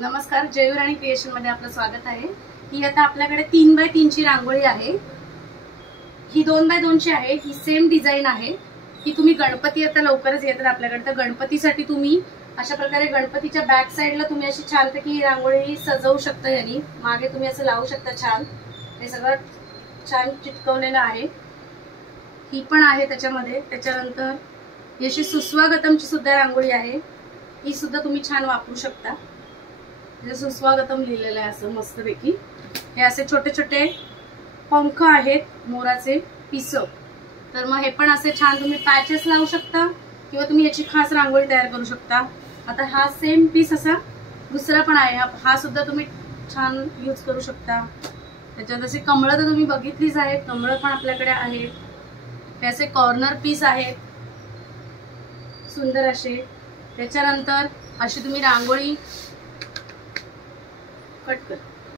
नमस्कार, जयराणी क्रिएशन मध्ये आपलं स्वागत आहे। ही आता आपल्याकडे 3x3 ची रांगोळी आहे। ही 2x2 ची आहे। ही सेम डिझाइन आहे। ही तुम्ही गणपती आता लवकरच येतात आपल्याकडे, तर गणपतीसाठी तुम्ही अशा प्रकारे गणपतीच्या बॅक साइडला तुम्ही अशी छानपैकी रांगोळी सजवू शकता। यानी मागे तुम्ही असं लावू शकता छान। हे सगळं छान चिटकवलेलं आहे। ही पण आहे त्याच्यामध्ये। त्याच्यानंतर याची सुस्वागतमची सुद्धा रांगोळी आहे। ही सुद्धा तुम्ही छान वापरू शकता। सुस्वागतम लिहिलेलं आहे असं मस्तपैकी। हे असे छोटे छोटे पंख आहेत मोराचे पिस, तर मग हे पण असे छान तुम्ही पॅचेस लावू शकता किंवा तुम्ही याची खास रांगोळी तयार करू शकता। आता हा सेम पीस असा दुसरा पण आहे, हा सुद्धा तुम्ही छान यूज करू शकता। त्याच्यात असे कमळं तर तुम्ही बघितलीच आहेत, कमळं पण आपल्याकडे आहेत। हे असे कॉर्नर पीस आहेत सुंदर असे। त्याच्यानंतर अशी तुम्ही रांगोळी कट कर।